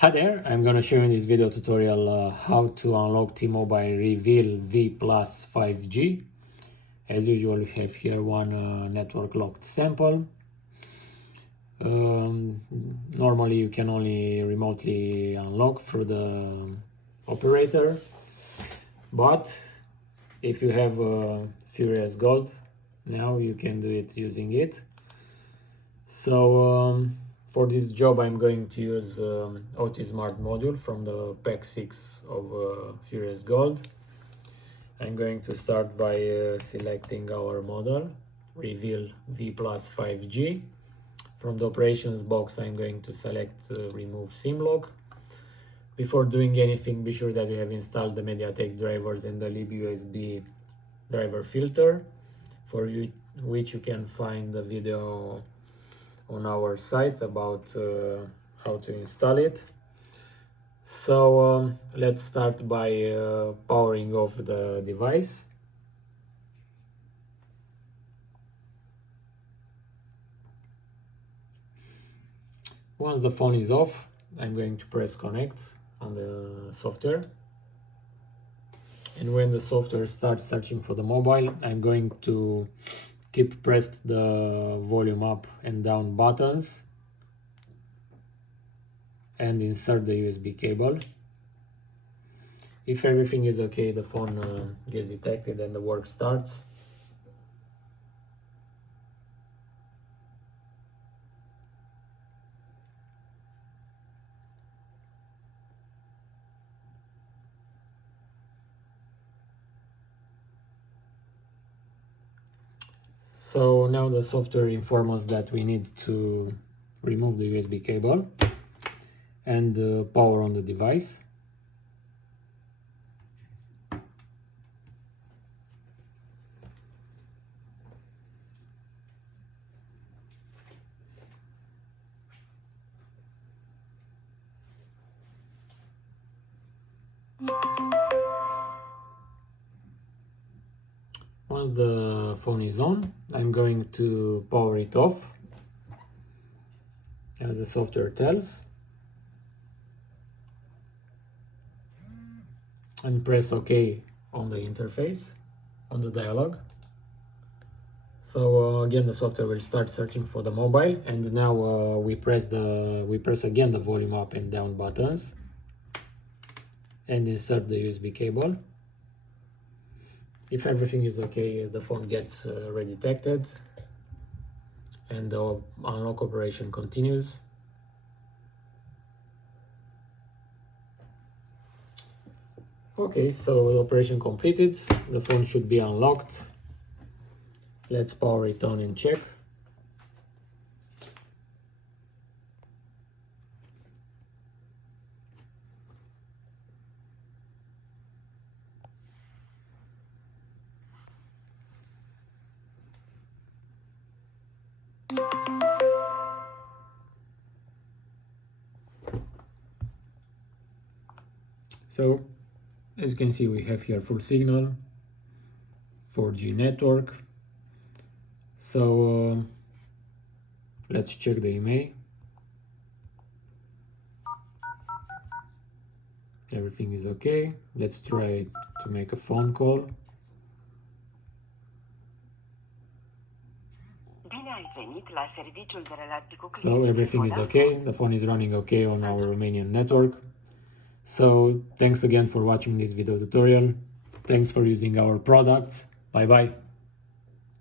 Hi there, I'm gonna show you in this video tutorial how to unlock T-Mobile Revvl V Plus 5G. As usual, we have here one network locked sample. Normally you can only remotely unlock through the operator, but if you have FURIOUSGOLD, now you can do it using it. So for this job I'm going to use OT Smart module from the pack 6 of FURIOUSGOLD. I'm going to start by selecting our model, Revvl V Plus 5G. From the operations box I'm going to select remove SIM lock. Before doing anything, be sure that you have installed the MediaTek drivers and the libUSB driver filter, for which you can find the video on our site about how to install it. So let's start by powering off the device. Once the phone is off, I'm going to press connect on the software. And when the software starts searching for the mobile, I'm going to keep pressed the volume up and down buttons and insert the USB cable. If everything is okay, the phone gets detected and the work starts. So now the software informs us that we need to remove the USB cable and power on the device. Once the phone is on, I'm going to power it off, as the software tells, and press OK on the interface, on the dialog. So again, the software will start searching for the mobile, and now we press again the volume up and down buttons and insert the USB cable. If everything is okay, the phone gets redetected and the unlock operation continues. Okay, so the operation completed, the phone should be unlocked. Let's power it on and check. So as you can see, we have here full signal, 4G network. So let's check the email. Everything is okay. Let's try to make a phone call. So everything is okay. The phone is running okay on our Romanian network. So thanks again for watching this video tutorial. Thanks for using our products. Bye bye.